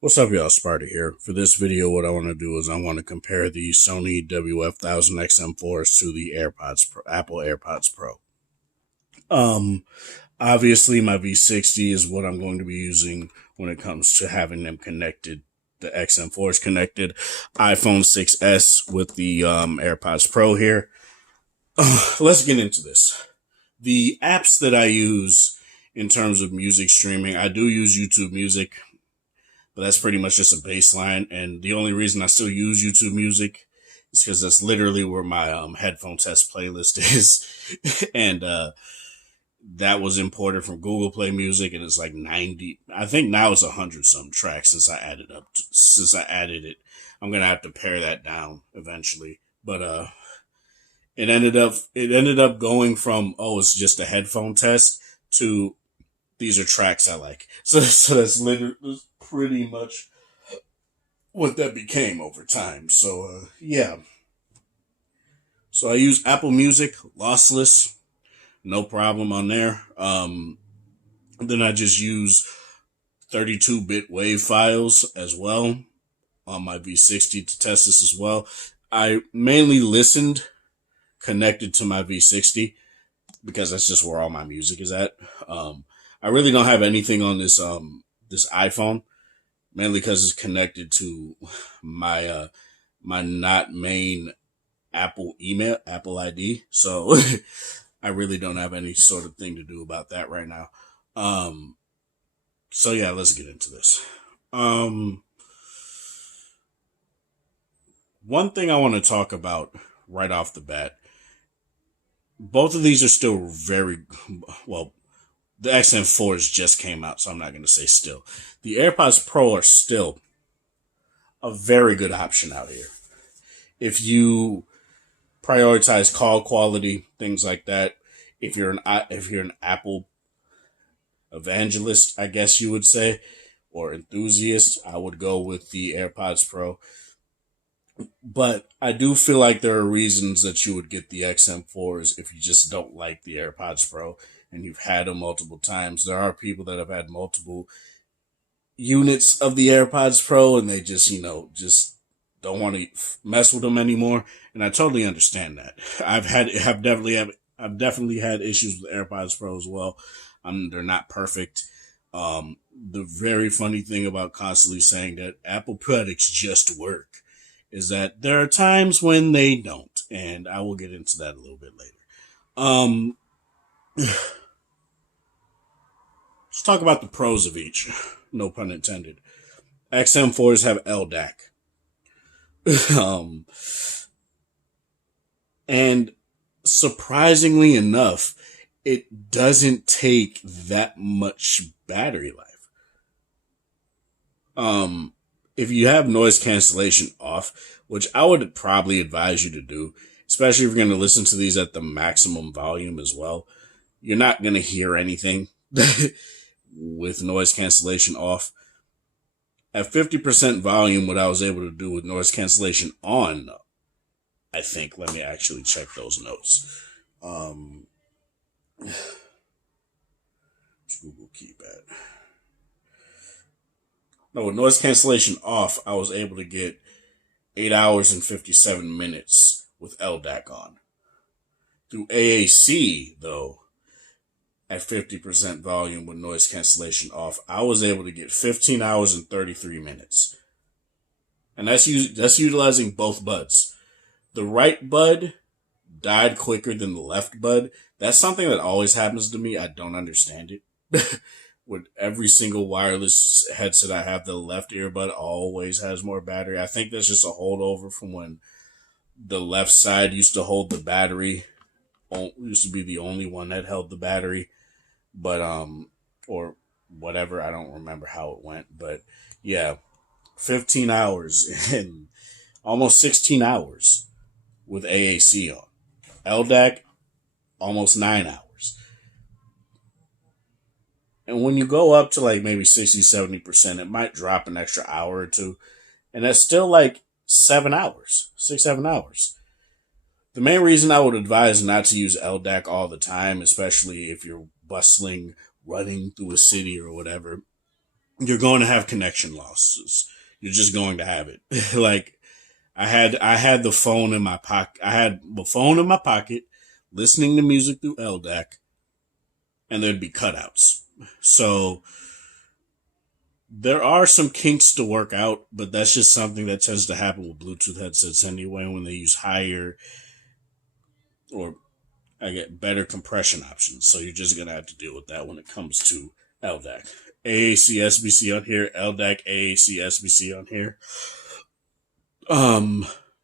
What's up, y'all? Sparta here. For this video, what I want to do is I want to compare the Sony WF-1000 XM4s to the AirPods Pro, Apple AirPods Pro. Um, Obviously, my V60 is what I'm going to be using when it comes to having them connected. The XM4 is connected. iPhone 6s with the AirPods Pro here. Let's get into this. The apps that I use in terms of music streaming, I do use YouTube Music, but that's pretty much just a baseline. And the only reason I still use YouTube Music is because that's literally where my headphone test playlist is, and that was imported from Google Play Music, and it's like 90. I think now it's 100 some tracks since I added it. I'm gonna have to pare that down eventually, but it ended up going from, oh, it's just a headphone test to these are tracks I like. So that's literally pretty much what that became over time. So yeah. So I use Apple Music, lossless, no problem on there. Then I just use 32-bit WAV files as well on my V60 to test this as well. I mainly listened connected to my V60 because that's just where all my music is at. I really don't have anything on this iPhone, mainly because it's connected to my not main Apple ID. So I really don't have any sort of thing to do about that right now. So yeah, let's get into this. One thing I want to talk about right off the bat. Both of these are still very well. The XM4s just came out, so I'm not going to say still. The AirPods Pro are still a very good option out here. If you prioritize call quality, things like that. If you're an Apple evangelist, I guess you would say, or enthusiast, I would go with the AirPods Pro. But I do feel like there are reasons that you would get the XM4s if you just don't like the AirPods Pro and you've had them multiple times. There are people that have had multiple units of the AirPods Pro and they just don't want to mess with them anymore. And I totally understand that. I've definitely had issues with AirPods Pro as well. They're not perfect. The very funny thing about constantly saying that Apple products just work is that there are times when they don't, and I will get into that a little bit later. Um, let's talk about the pros of each. No pun intended. XM4s have LDAC. And surprisingly enough, it doesn't take that much battery life. If you have noise cancellation off, which I would probably advise you to do, especially if you're going to listen to these at the maximum volume as well, you're not going to hear anything with noise cancellation off. At 50% volume, what I was able to do with noise cancellation on, I think, let me actually check those notes. Google Keypad. No, with noise cancellation off, I was able to get 8 hours and 57 minutes with LDAC on. Through AAC, though, at 50% volume with noise cancellation off, I was able to get 15 hours and 33 minutes. And that's utilizing both buds. The right bud died quicker than the left bud. That's something that always happens to me. I don't understand it. With every single wireless headset I have, the left earbud always has more battery. I think that's just a holdover from when the left side used to hold the battery. Used to be the only one that held the battery. But, or whatever. I don't remember how it went. But, yeah, 15 hours and almost 16 hours with AAC on. LDAC, almost 9 hours. And when you go up to like maybe 60, 70%, it might drop an extra hour or two. And that's still like 7 hours, 6, 7 hours. The main reason I would advise not to use LDAC all the time, especially if you're bustling, running through a city or whatever, you're going to have connection losses. You're just going to have it. Like I had the phone in my pocket. I had the phone in my pocket, listening to music through LDAC, and there'd be cutouts. So there are some kinks to work out, but that's just something that tends to happen with Bluetooth headsets anyway when they use higher or I get better compression options. So you're just gonna have to deal with that when it comes to LDAC. AAC SBC on here, LDAC AAC SBC on here.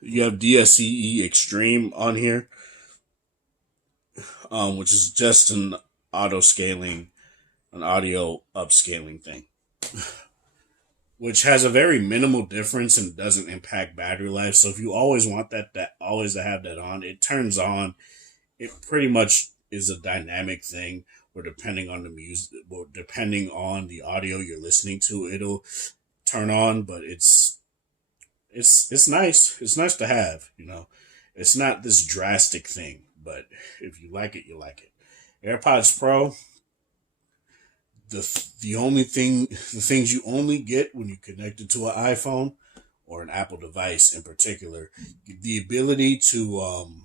You have DSCE Extreme on here, which is just an auto scaling, an audio upscaling thing, which has a very minimal difference and doesn't impact battery life. So if you always want that always to have that on, it turns on. It pretty much is a dynamic thing where depending on the music, or depending on the audio you're listening to, it'll turn on. But it's nice. It's nice to have. It's not this drastic thing, but if you like it, you like it. AirPods Pro. The things you only get when you connect it to an iPhone or an Apple device in particular, the ability to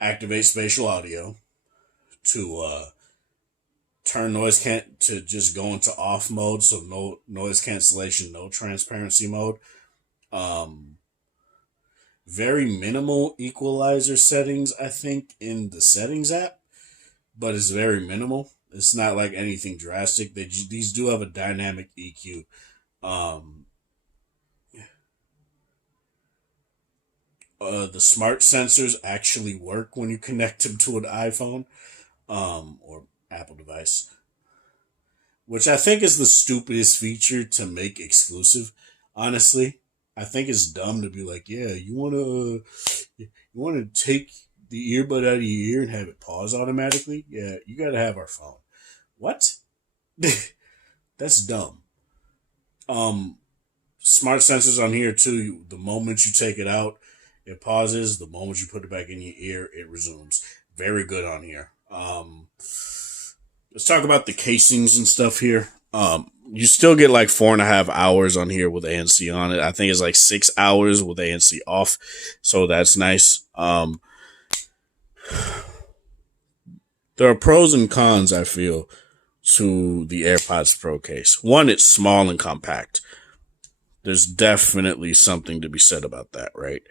activate spatial audio, to turn to just go into off mode, so no noise cancellation, no transparency mode. Um, Very minimal equalizer settings, I think, in the settings app, but it's very minimal. It's not like anything drastic. These do have a dynamic EQ. Um, the smart sensors actually work when you connect them to an iPhone or Apple device, which I think is the stupidest feature to make exclusive. Honestly, I think it's dumb to be like, yeah, you want to take the earbud out of your ear and have it pause automatically. Yeah, you got to have our phone. What? That's dumb. Um, Smart sensors on here too. The moment you take it out, it pauses. The moment you put it back in your ear, it resumes. Very good on here. Let's talk about the casings and stuff here. You still get like 4.5 hours on here with ANC on it. I think it's like 6 hours with ANC off, so that's nice. There are pros and cons, I feel, to the AirPods Pro case. One, it's small and compact. There's definitely something to be said about that, right?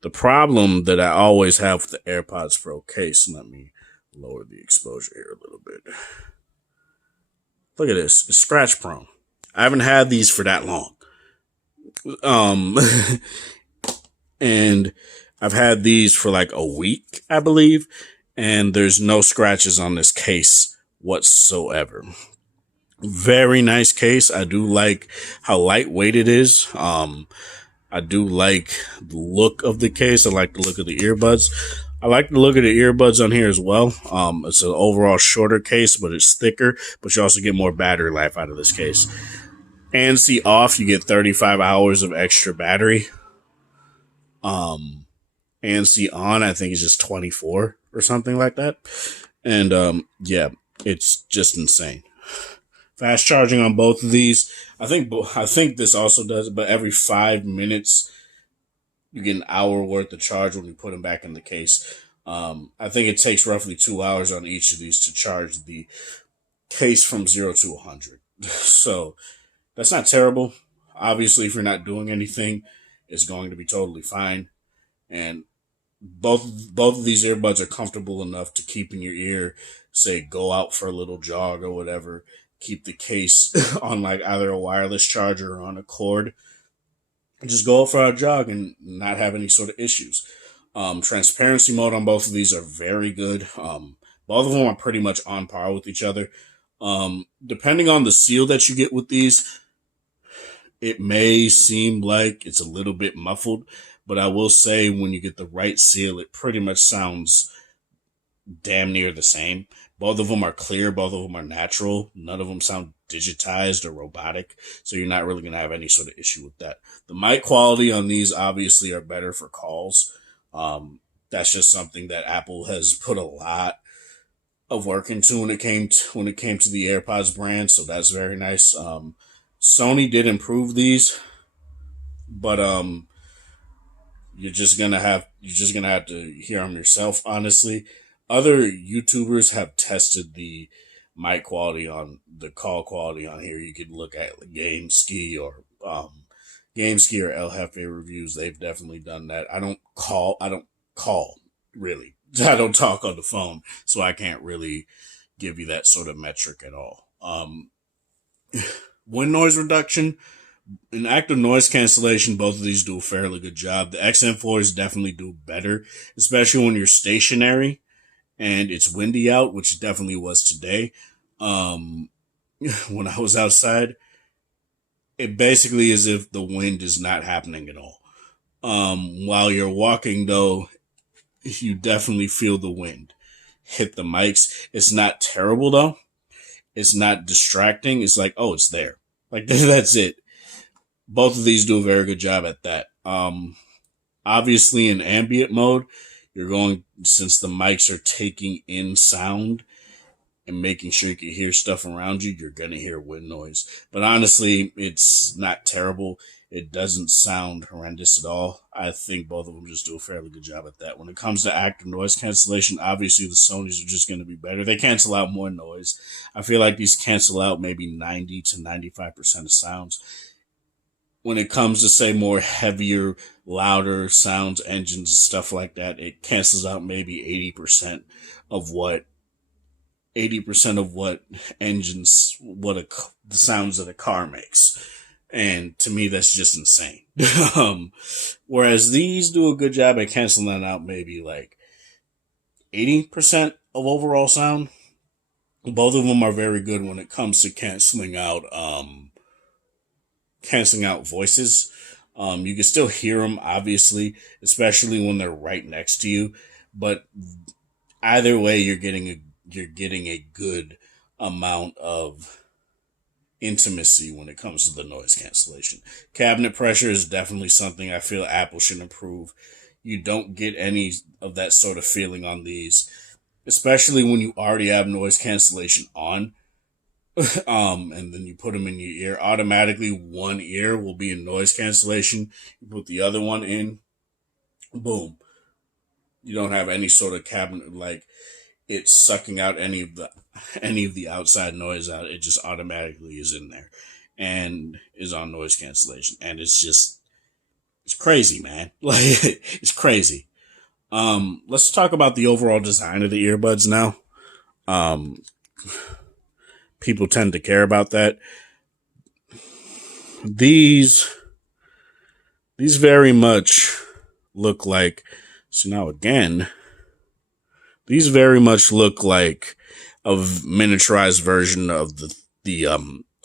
The problem that I always have with the AirPods Pro case, let me lower the exposure here a little bit. Look at this. It's scratch prone. I haven't had these for that long. Um, and I've had these for like a week, I believe, and there's no scratches on this case whatsoever. Very nice case. I do like how lightweight it is. I do like the look of the case. I like the look of the earbuds. I like the look of the earbuds on here as well. It's an overall shorter case, but it's thicker, but you also get more battery life out of this case. ANC off, you get 35 hours of extra battery. ANC on, I think, is just 24 or something like that. And yeah, it's just insane. Fast charging on both of these. I think this also does it, but every 5 minutes you get an hour worth of charge when you put them back in the case. I think it takes roughly 2 hours on each of these to charge the case from 0 to 100. So that's not terrible. Obviously, if you're not doing anything, it's going to be totally fine. And both of these earbuds are comfortable enough to keep in your ear. Say, go out for a little jog or whatever. Keep the case on like either a wireless charger or on a cord. Just go for a jog and not have any sort of issues. Transparency mode on both of these are very good. Both of them are pretty much on par with each other. Depending on the seal that you get with these, it may seem like it's a little bit muffled, but I will say when you get the right seal, it pretty much sounds damn near the same. Both of them are clear. Both of them are natural. None of them sound digitized or robotic. So you're not really going to have any sort of issue with that. The mic quality on these obviously are better for calls. That's just something that Apple has put a lot of working to when it came to the AirPods brand, so that's very nice. Sony did improve these, but you're just gonna have to hear them yourself. Honestly, other YouTubers have tested the mic quality on the call quality on here. You could look at GameSki or El Jefe reviews. They've definitely done that. I don't call really. I don't talk on the phone, so I can't really give you that sort of metric at all. Wind noise reduction and active noise cancellation, both of these do a fairly good job. The XM4s definitely do better, especially when you're stationary and it's windy out, which it definitely was today. Um, when I was outside, it basically is if the wind is not happening at all. While you're walking, though, you definitely feel the wind hit the mics. It's not terrible, though. It's not distracting. It's like, oh, it's there. Like, that's it. Both of these do a very good job at that. Obviously, in ambient mode, since the mics are taking in sound and making sure you can hear stuff around you, you're going to hear wind noise. But honestly, it's not terrible. It doesn't sound horrendous at all. I think both of them just do a fairly good job at that. When it comes to active noise cancellation, obviously the Sonys are just going to be better. They cancel out more noise. I feel like these cancel out maybe 90 to 95% of sounds. When it comes to, say, more heavier, louder sounds, engines, stuff like that, it cancels out maybe 80% of what 80% of what the sounds that a car makes. And to me, that's just insane. Whereas these do a good job at canceling out maybe like 80% of overall sound. Both of them are very good when it comes to canceling out voices. You can still hear them, obviously, especially when they're right next to you. But either way, you're getting a good amount of intimacy when it comes to the noise cancellation. Cabinet pressure is definitely something I feel Apple should improve. You don't get any of that sort of feeling on these, especially when you already have noise cancellation on. And then you put them in your ear. Automatically, one ear will be in noise cancellation. You put the other one in, boom. You don't have any sort of cabinet like it's sucking out any of the outside noise out. It just automatically is in there and is on noise cancellation. And it's crazy, man. Like, it's crazy. Let's talk about the overall design of the earbuds now. People tend to care about that. These very much look like, so now again, these very much look like a miniaturized version of the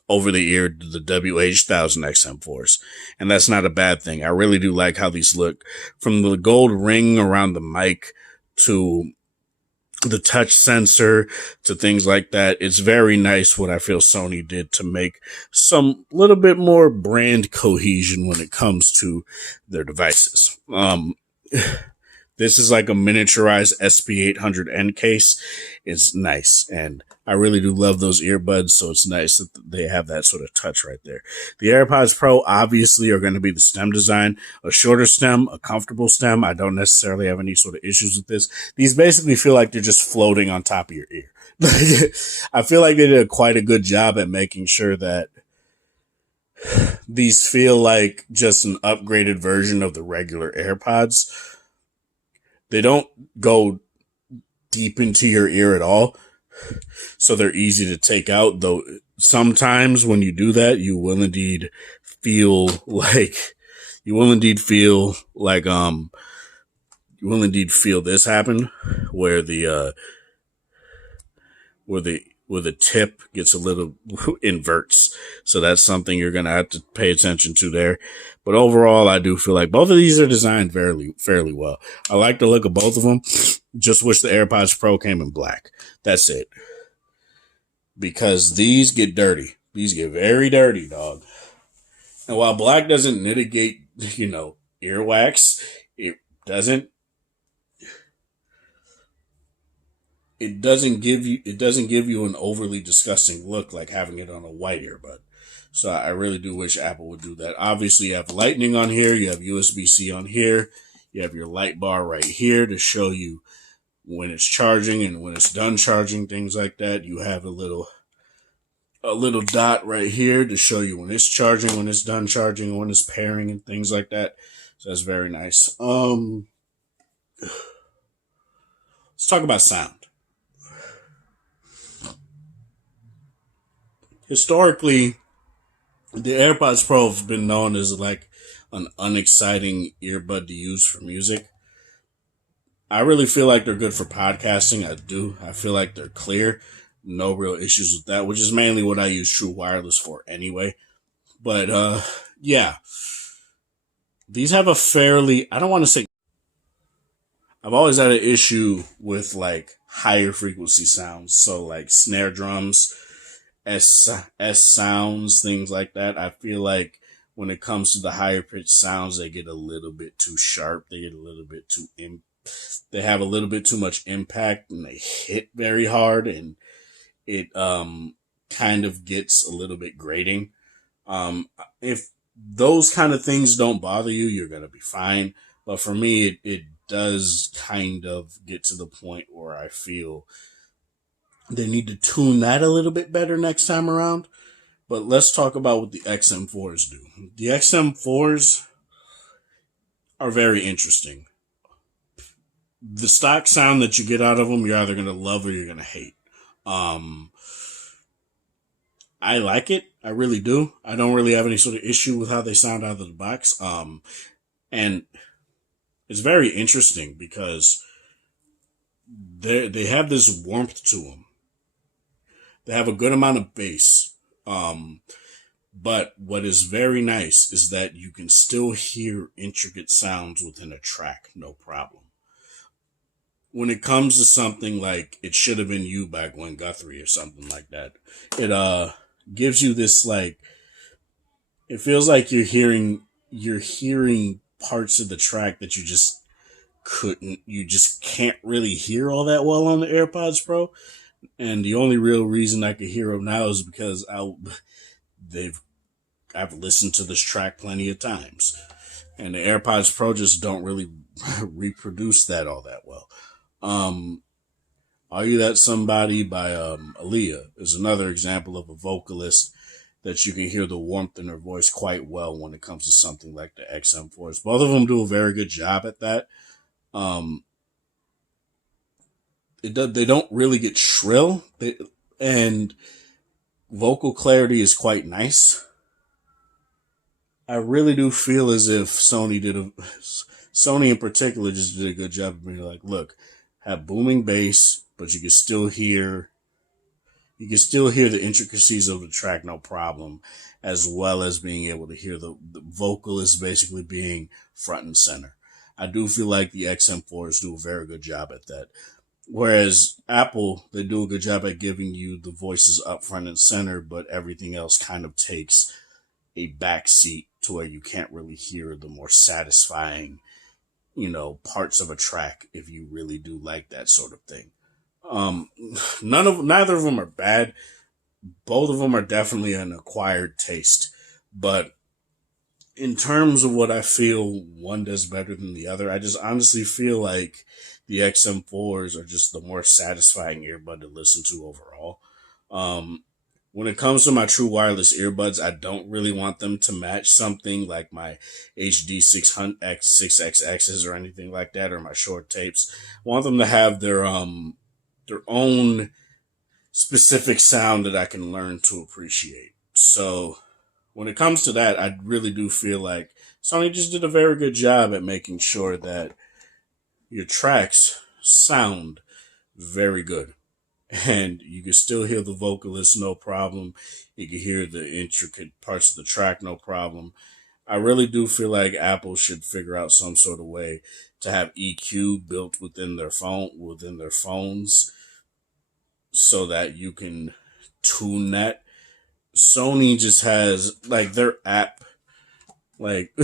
over the ear, the WH-1000 XM4s. And that's not a bad thing. I really do like how these look. From the gold ring around the mic to the touch sensor to things like that. It's very nice what I feel Sony did to make some little bit more brand cohesion when it comes to their devices. This is like a miniaturized SP800N case. It's nice. And I really do love those earbuds. So it's nice that they have that sort of touch right there. The AirPods Pro obviously are going to be the stem design, a shorter stem, a comfortable stem. I don't necessarily have any sort of issues with this. These basically feel like they're just floating on top of your ear. I feel like they did quite a good job at making sure that these feel like just an upgraded version of the regular AirPods. They don't go deep into your ear at all, so they're easy to take out, though sometimes when you do that, you will indeed feel this happen, where the tip gets a little inverts. So that's something you're going to have to pay attention to there. But overall, I do feel like both of these are designed fairly well. I like the look of both of them. Just wish the AirPods Pro came in black. That's it. Because these get dirty. These get very dirty, dog. And while black doesn't mitigate, earwax, it doesn't. it doesn't give you an overly disgusting look like having it on a white earbud. So I really do wish Apple would do that. Obviously, you have Lightning on here, you have USB-C on here, you have your light bar right here to show you when it's charging and when it's done charging, things like that. You have a little dot right here to show you when it's charging, when it's done charging, when it's pairing, and things like that. So that's very nice. Let's talk about sound. Historically, the AirPods Pro have been known as like an unexciting earbud to use for music. I really feel like they're good for podcasting. I do. I feel like they're clear. No real issues with that, which is mainly what I use True Wireless for anyway. But yeah, these have a fairly, I don't want to say, I've always had an issue with like higher frequency sounds. So like snare drums, S sounds, things like that. I feel like when it comes to the higher pitched sounds, they get a little bit too sharp. They get a little bit too they have a little bit too much impact, and they hit very hard, and it kind of gets a little bit grating. If those kind of things don't bother you, you're gonna be fine. But for me, it does kind of get to the point where I feel they need to tune that a little bit better next time around. But let's talk about what the XM4s do. The XM4s are very interesting. The stock sound that you get out of them, you're either going to love or you're going to hate. I like it. I really do. I don't really have any sort of issue with how they sound out of the box. And it's very interesting because they have this warmth to them. They have a good amount of bass. But what is very nice is that you can still hear intricate sounds within a track, no problem. When it comes to something like It Should Have Been You by Gwen Guthrie or something like that, it gives you this like, it feels like you're hearing parts of the track that you just can't really hear all that well on the AirPods Pro. And the only real reason I could hear them now is because I've listened to this track plenty of times, and the AirPods Pro just don't really reproduce that all that well. Are You That Somebody by Aaliyah is another example of a vocalist that you can hear the warmth in her voice quite well when it comes to something like the XM4s. Both of them do a very good job at that. They don't really get shrill, and vocal clarity is quite nice. I really do feel as if Sony in particular just did a good job of being like, look, have booming bass, but you can still hear the intricacies of the track, no problem, as well as being able to hear the vocalist basically being front and center. I do feel like the XM4s do a very good job at that. Whereas Apple, they do a good job at giving you the voices up front and center, but everything else kind of takes a back seat to where you can't really hear the more satisfying, parts of a track if you really do like that sort of thing. Neither of them are bad. Both of them are definitely an acquired taste. But in terms of what I feel one does better than the other, I just honestly feel like the XM4s are just the more satisfying earbud to listen to overall. When it comes to my True Wireless earbuds, I don't really want them to match something like my HD 6XXs or anything like that, or my short tapes. I want them to have their own specific sound that I can learn to appreciate. So when it comes to that, I really do feel like Sony just did a very good job at making sure that your tracks sound very good. And you can still hear the vocalist, no problem. You can hear the intricate parts of the track, no problem. I really do feel like Apple should figure out some sort of way to have EQ built within their phones, so that you can tune that. Sony just has like their app, like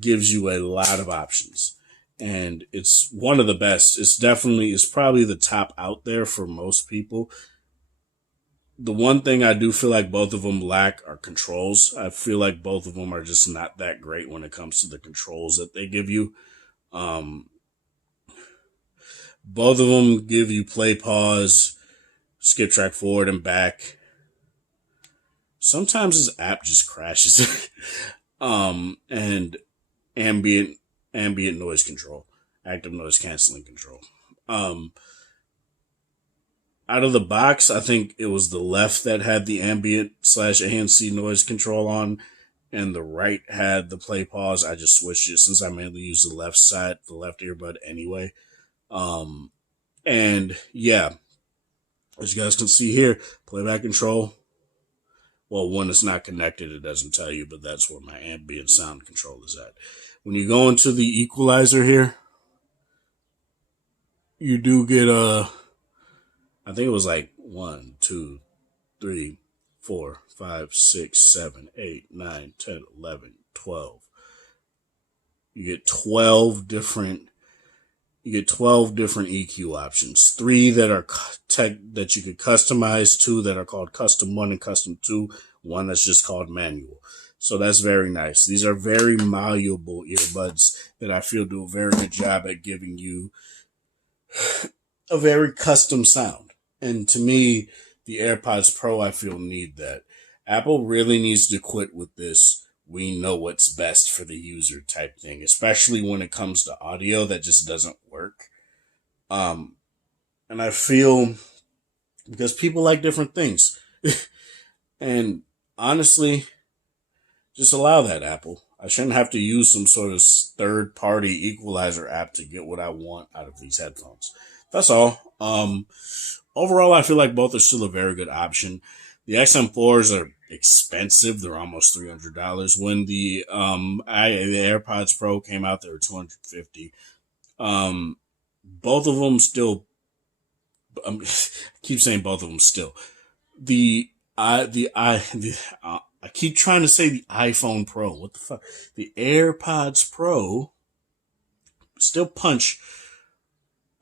gives you a lot of options. and it's one of the best. It's probably the top out there for most people. The one thing I do feel like both of them lack are controls. I feel like both of them are just not that great when it comes to the controls that they give you. Um, Both of them give you play, pause, skip track forward and back. Sometimes this app just crashes. And ambient noise control, active noise canceling control. Um, Out of the box, I think it was the left that had the ambient / ANC noise control on, and the right had the play pause. I just switched it since I mainly use the left side, the left earbud anyway. Um, and yeah, as you guys can see here, playback control. Well, when it's not connected, it doesn't tell you, but that's where my ambient sound control is at. When you go into the equalizer here, you do get I think it was like 1, 2, 3, 4, 5, 6, 7, 8, 9, 10, 11, 12. You get 12 different EQ options. 3 that are that you could customize, 2 that are called custom 1 and custom 2, 1 that's just called manual. So that's very nice. These are very malleable earbuds that I feel do a very good job at giving you a very custom sound. And to me, the AirPods Pro, I feel, need that. Apple really needs to quit with this "we know what's best for the user" type thing, especially when it comes to audio that just doesn't work. And I feel because people like different things. And honestly, just allow that, Apple. I shouldn't have to use some sort of third-party equalizer app to get what I want out of these headphones. That's all. Overall, I feel like both are still a very good option. The XM4s are expensive. They're almost $300. When the AirPods Pro came out, they were $250. Both of them still. I keep saying both of them still. I keep trying to say the iPhone Pro. What the fuck? The AirPods Pro still punch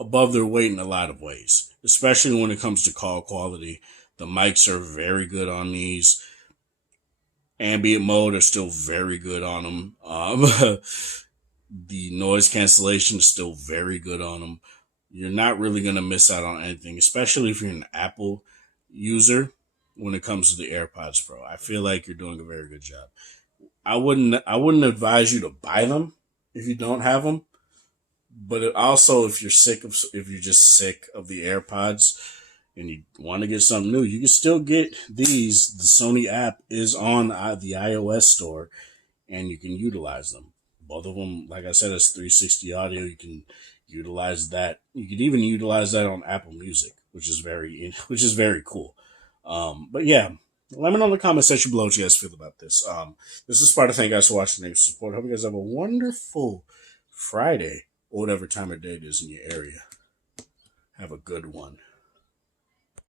above their weight in a lot of ways, especially when it comes to call quality. The mics are very good on these. Ambient mode are still very good on them. The noise cancellation is still very good on them. You're not really going to miss out on anything, especially if you're an Apple user when it comes to the AirPods Pro. I feel like you're doing a very good job. I wouldn't advise you to buy them if you don't have them. But also, if you're just sick of the AirPods and you want to get something new, you can still get these. The Sony app is on the iOS store, and you can utilize them. Both of them, like I said, it's 360 audio. You can utilize that. You can even utilize that on Apple Music, which is very cool. But yeah, let me know in the comment section below what you guys feel about this. This is Sparta. Thank you guys for watching and support. Hope you guys have a wonderful Friday or whatever time of day it is in your area. Have a good one.